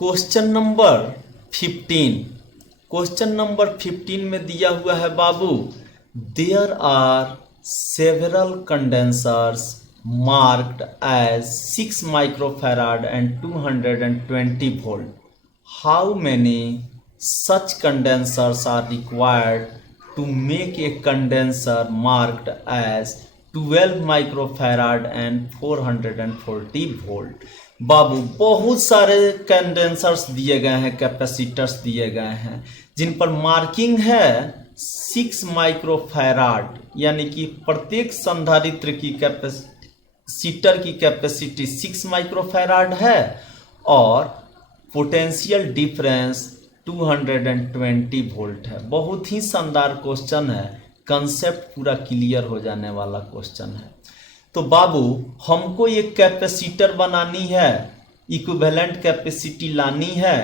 Question number 15। Question number 15 में दिया हुआ है बाबू, there are several condensers marked as 6 microfarad and 220 volt. How many such condensers are required to make a condenser marked as 12 microfarad and 440 volt। बाबू बहुत सारे condensers दिए गए हैं, कैपेसिटर्स दिए गए हैं जिन पर मार्किंग है 6 माइक्रोफैराड, यानी कि प्रत्येक संधारित्र की कैपेसिटर की कैपेसिटी 6 माइक्रोफैराड है और पोटेंशियल डिफरेंस 220 वोल्ट है। बहुत ही शानदार क्वेश्चन है, कंसेप्ट पूरा क्लियर हो जाने वाला क्वेश्चन है। तो बाबू हमको ये कैपेसिटर बनानी है, इक्विवेलेंट कैपेसिटी लानी है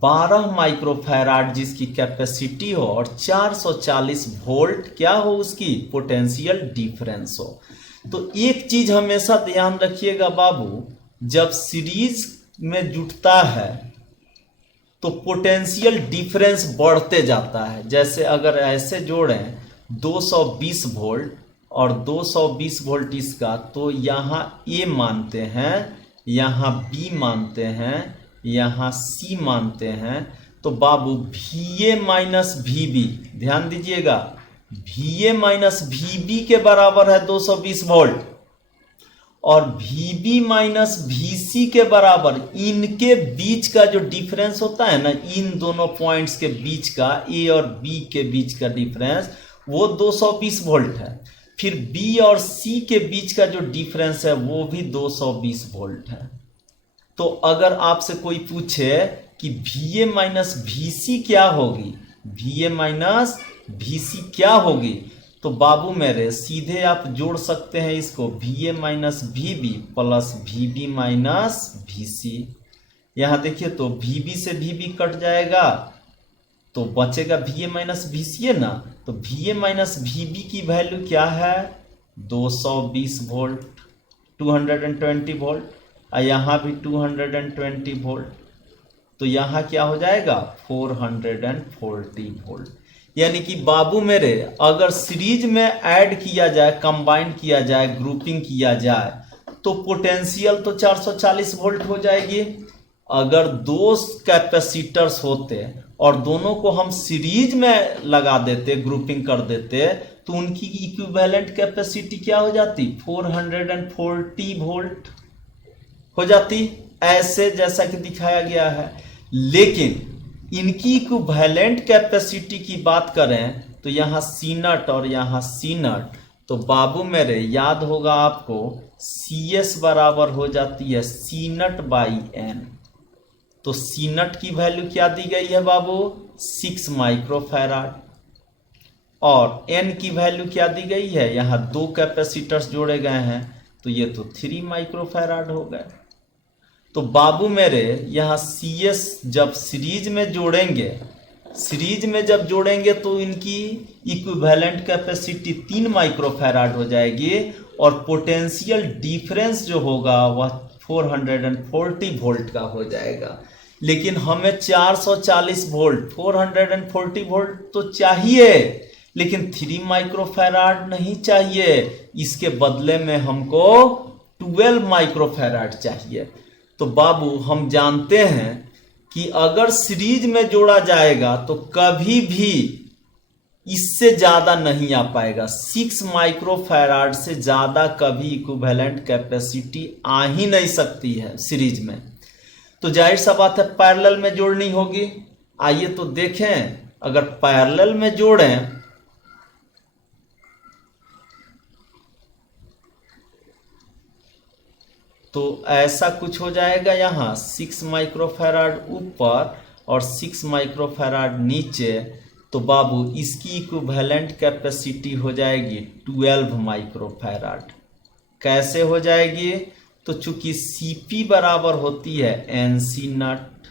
12 माइक्रोफैराड जिसकी कैपेसिटी हो और 440 वोल्ट क्या हो उसकी पोटेंशियल डिफरेंस हो। तो एक चीज हमेशा ध्यान रखिएगा बाबू, जब सीरीज में जुटता है तो पोटेंशियल डिफरेंस बढ़ते जाता है। जैसे अगर ऐसे जोड़ें 220 वोल्ट और 220 वोल्ट इसका, तो यहाँ ए मानते हैं, यहाँ बी मानते हैं, यहाँ सी मानते हैं, तो बाबू V A minus V B, ध्यान दीजिएगा, V A minus V B के बराबर है 220 वोल्ट और Vb माइनस Vc के बराबर इनके बीच का जो डिफरेंस होता है ना, इन दोनों पॉइंट्स के बीच का, A और B के बीच का डिफरेंस वो 220 वोल्ट है। फिर B और C के बीच का जो डिफरेंस है वो भी 220 वोल्ट है। तो अगर आपसे कोई पूछे कि Va माइनस Vc क्या होगी, Va माइनस Vc क्या होगी, तो बाबू मेरे सीधे आप जोड़ सकते हैं इसको Va minus Vb plus Vb minus Vc। यहाँ देखिए तो Vb से Vb कट जाएगा तो बचेगा Va माइनस Vc है ना, तो Va माइनस Vb की वैल्यू क्या है 220 वोल्ट, 220 वोल्ट, और यहाँ भी 220 वोल्ट, तो यहाँ क्या हो जाएगा 440 वोल्ट। यानी कि बाबू मेरे अगर सीरीज में ऐड किया जाए, कंबाइन किया जाए, ग्रुपिंग किया जाए तो पोटेंशियल तो 440 वोल्ट हो जाएगी। अगर दो कैपेसिटर्स होते और दोनों को हम सीरीज में लगा देते, ग्रुपिंग कर देते, तो उनकी इक्विवेलेंट कैपेसिटी क्या हो जाती 440 वोल्ट हो जाती, ऐसे जैसा कि दिखाया गया है। लेकिन इनकी इक्विवेलेंट कैपेसिटी की बात करें तो यहाँ सी नट और यहाँ सी नट, तो बाबू मेरे याद होगा आपको सी एस बराबर हो जाती है सी नट बाई एन। तो सी नट की वैल्यू क्या दी गई है बाबू 6 माइक्रोफैराड और एन की वैल्यू क्या दी गई है, यहाँ दो कैपेसिटर्स जोड़े गए हैं तो ये तो 3 माइक्रोफैराड हो गए। तो बाबू मेरे यहाँ सी एस जब सीरीज में जोड़ेंगे, सीरीज में जब जोड़ेंगे तो इनकी इक्विवेलेंट कैपेसिटी 3 माइक्रोफैराड हो जाएगी और पोटेंशियल डिफरेंस जो होगा वह 440 वोल्ट का हो जाएगा। लेकिन हमें 440 वोल्ट 440 वोल्ट तो चाहिए, लेकिन 3 माइक्रोफैराड नहीं चाहिए, इसके बदले में हमको 12 माइक्रोफैराड चाहिए। तो बाबू हम जानते हैं कि अगर सीरीज में जोड़ा जाएगा तो कभी भी इससे ज्यादा नहीं आ पाएगा, 6 माइक्रोफैराड से ज्यादा कभी इक्विवेलेंट कैपेसिटी आ ही नहीं सकती है सीरीज में। तो जाहिर सा बात है पैरेलल में जोड़नी होगी। आइए तो देखें, अगर पैरेलल में जोड़ें तो ऐसा कुछ हो जाएगा, यहाँ 6 माइक्रोफैराड ऊपर और 6 माइक्रोफैराड नीचे, तो बाबू इसकी इक्विवेलेंट कैपेसिटी हो जाएगी 12 माइक्रोफैराड। कैसे हो जाएगी, तो चूंकि Cp बराबर होती है एन सी नट,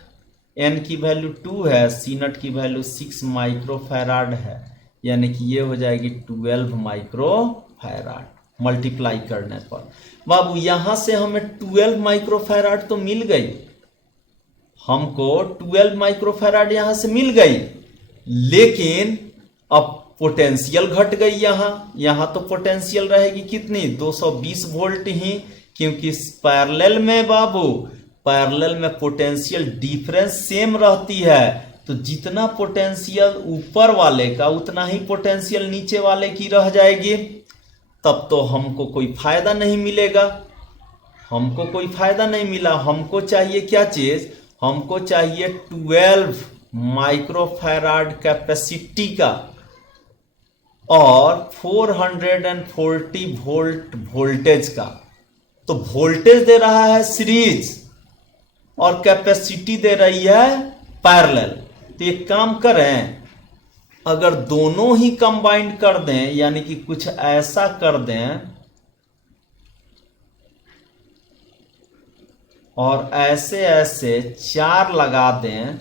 एन की वैल्यू 2 है, सी नट की वैल्यू 6 माइक्रोफैराड है, यानी कि ये हो जाएगी 12 माइक्रोफैराड मल्टीप्लाई करने पर। बाबू यहां से हमें 12 माइक्रोफैराड तो मिल गई, हमको 12 माइक्रोफैराड यहां से मिल गई, लेकिन अब पोटेंशियल घट गई। यहां तो पोटेंशियल रहेगी कितनी, 220 वोल्ट ही, क्योंकि पैरेलल में बाबू, पैरेलल में पोटेंशियल डिफरेंस सेम रहती है। तो जितना पोटेंशियल ऊपर वाले का उतना ही पोटेंशियल नीचे वाले की रह जाएगी। तब तो हमको कोई फायदा नहीं मिलेगा, हमको कोई फायदा नहीं मिला। हमको चाहिए क्या चीज, हमको चाहिए 12 माइक्रोफैराड कैपेसिटी का और 440 वोल्ट वोल्टेज का। तो वोल्टेज दे रहा है सीरीज और कैपेसिटी दे रही है पैरेलल। तो एक काम करें, अगर दोनों ही कंबाइंड कर दें, यानी कि कुछ ऐसा कर दें और ऐसे ऐसे 4 लगा दें,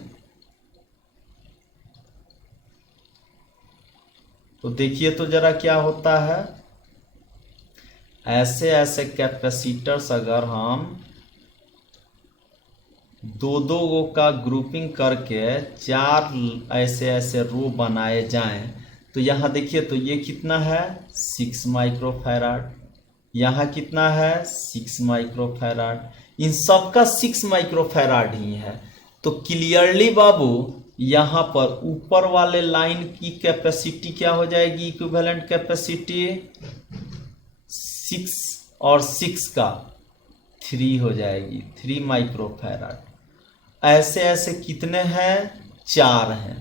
तो देखिए तो जरा क्या होता है। ऐसे ऐसे कैपेसिटर्स अगर हम दो दो गो का ग्रुपिंग करके 4 ऐसे ऐसे रो बनाए जाएं, तो यहां देखिए तो ये कितना है 6 माइक्रोफैराड, यहां कितना है 6 माइक्रोफैराड, इन सब का 6 माइक्रोफैराड ही है। तो क्लियरली बाबू यहां पर ऊपर वाले लाइन की कैपेसिटी क्या हो जाएगी, इक्विवेलेंट कैपेसिटी 6 और 6 का 3 हो जाएगी, 3 माइक्रोफैराड। ऐसे ऐसे कितने हैं, 4 हैं,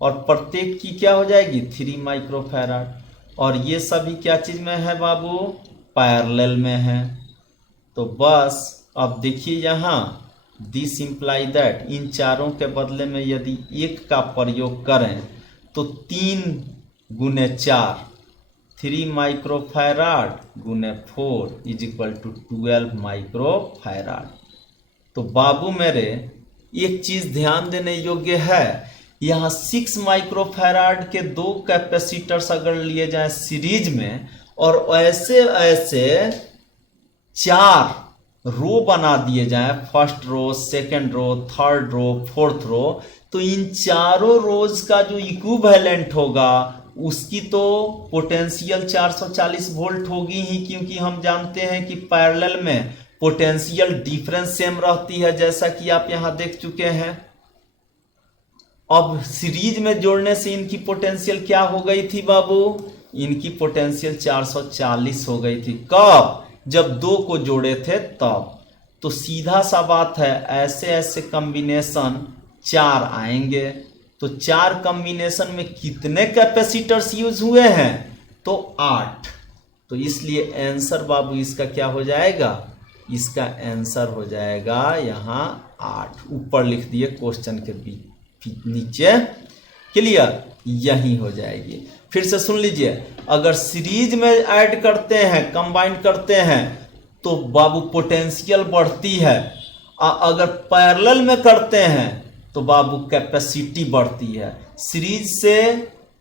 और प्रत्येक की क्या हो जाएगी 3 माइक्रोफैराड। और ये सभी क्या चीज में है बाबू, पैरेलल में है। तो बस अब देखिए यहां दिस इंप्लाई दैट, इन चारों के बदले में यदि 1 का प्रयोग करें तो 3 गुने 4, 3 माइक्रोफैराड गुने 4 इज इक्वल टू 12 माइक्रोफैराड। तो बाबू मेरे एक चीज ध्यान देने योग्य है, यहां 6 माइक्रोफैराड के 2 कैपेसिटर्स अगर लिए जाएं सीरीज में और ऐसे ऐसे 4 रो बना दिए जाएं, first row, second row, third row, fourth row, तो इन चारों रोज का जो इक्विवेलेंट होगा उसकी तो पोटेंशियल 440 वोल्ट होगी ही, क्योंकि हम जानते हैं कि पैरेलल में पोटेंशियल डिफरेंस सेम रहती है, जैसा कि आप यहां देख चुके हैं। अब सीरीज में जोड़ने से इनकी पोटेंशियल क्या हो गई थी बाबू, इनकी पोटेंशियल 440 हो गई थी। कब, जब 2 को जोड़े थे तब। तो सीधा सा बात है, ऐसे ऐसे कॉम्बिनेशन 4 आएंगे। तो 4 कॉम्बिनेशन में कितने कैपेसिटर्स यूज हुए हैं, तो 8। तो इसलिए आंसर बाबू इसका क्या हो जाएगा, इसका आंसर हो जाएगा यहां 8। ऊपर लिख दिए क्वेश्चन के नीचे, क्लियर, यही हो जाएगी। फिर से सुन लीजिए, अगर सीरीज में ऐड करते हैं, कंबाइन करते हैं, तो बाबू पोटेंशियल बढ़ती है। अगर पैरेलल में करते हैं तो बाबू कैपेसिटी बढ़ती है। सीरीज से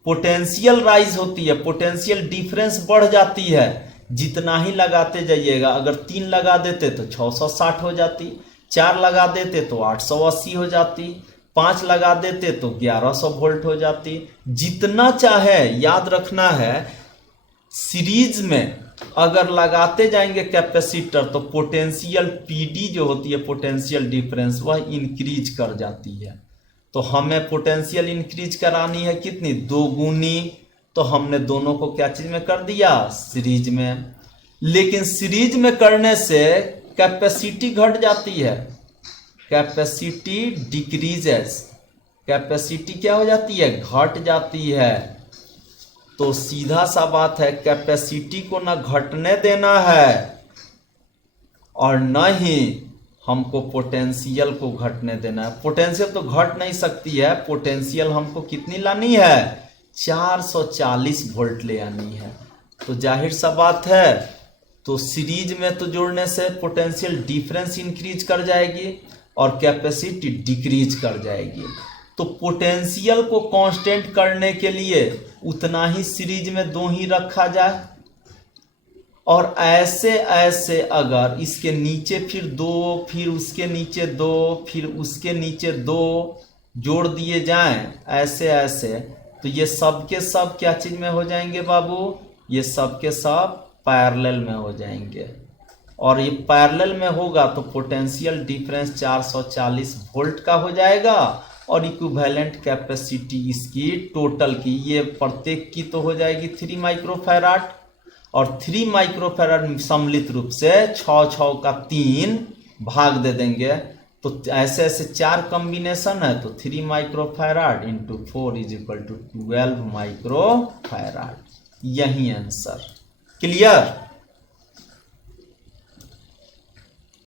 पोटेंशियल राइज होती है, पोटेंशियल डिफरेंस बढ़ जाती है। जितना ही लगाते जाइएगा, अगर 3 लगा देते तो 660 हो जाती, 4 लगा देते तो 880 हो जाती, 5 लगा देते तो 1100 वोल्ट हो जाती। जितना चाहे याद रखना है, सीरीज में अगर लगाते जाएंगे कैपेसिटर तो पोटेंशियल पीडी जो होती है, पोटेंशियल डिफरेंस, वह इंक्रीज कर जाती है। तो हमें पोटेंशियल इंक्रीज करानी है कितनी, 2 गुनी। तो हमने दोनों को क्या चीज में कर दिया, सीरीज में। लेकिन सीरीज में करने से कैपेसिटी घट जाती है, कैपेसिटी डिक्रीजेस, कैपेसिटी क्या हो जाती है, घट जाती है। तो सीधा सा बात है, कैपेसिटी को ना घटने देना है और न ही हमको पोटेंशियल को घटने देना है। पोटेंशियल तो घट नहीं सकती है, पोटेंशियल हमको कितनी लानी है, 440 वोल्ट ले आनी है। तो जाहिर सा बात है, तो सीरीज में तो जोड़ने से पोटेंशियल डिफरेंस इंक्रीज कर जाएगी और कैपेसिटी डिक्रीज कर जाएगी। तो पोटेंशियल को कांस्टेंट करने के लिए उतना ही सीरीज में 2 ही रखा जाए और ऐसे ऐसे अगर इसके नीचे फिर दो, फिर उसके नीचे दो, फिर उसके नीचे दो जोड़ दिए जाएं ऐसे ऐसे, तो ये सब के सब क्या चीज में हो जाएंगे बाबू? ये सब के सब पैरेलल में हो जाएंगे। और ये पैरेलल में होगा तो पोटेंशियल डिफरेंस 440 वोल्ट का हो जाएगा और इक्विवेलेंट कैपेसिटी इसकी टोटल की, ये प्रत्येक की तो हो जाएगी 3 माइक्रोफैराड, और 3 माइक्रोफैराड सम्मिलित रूप से 6 का 3 भाग दे देंगे, तो ऐसे ऐसे 4 कॉम्बिनेशन है, तो 3 microfarad into 4 is equal to 12 microfarad. यही आंसर। क्लियर?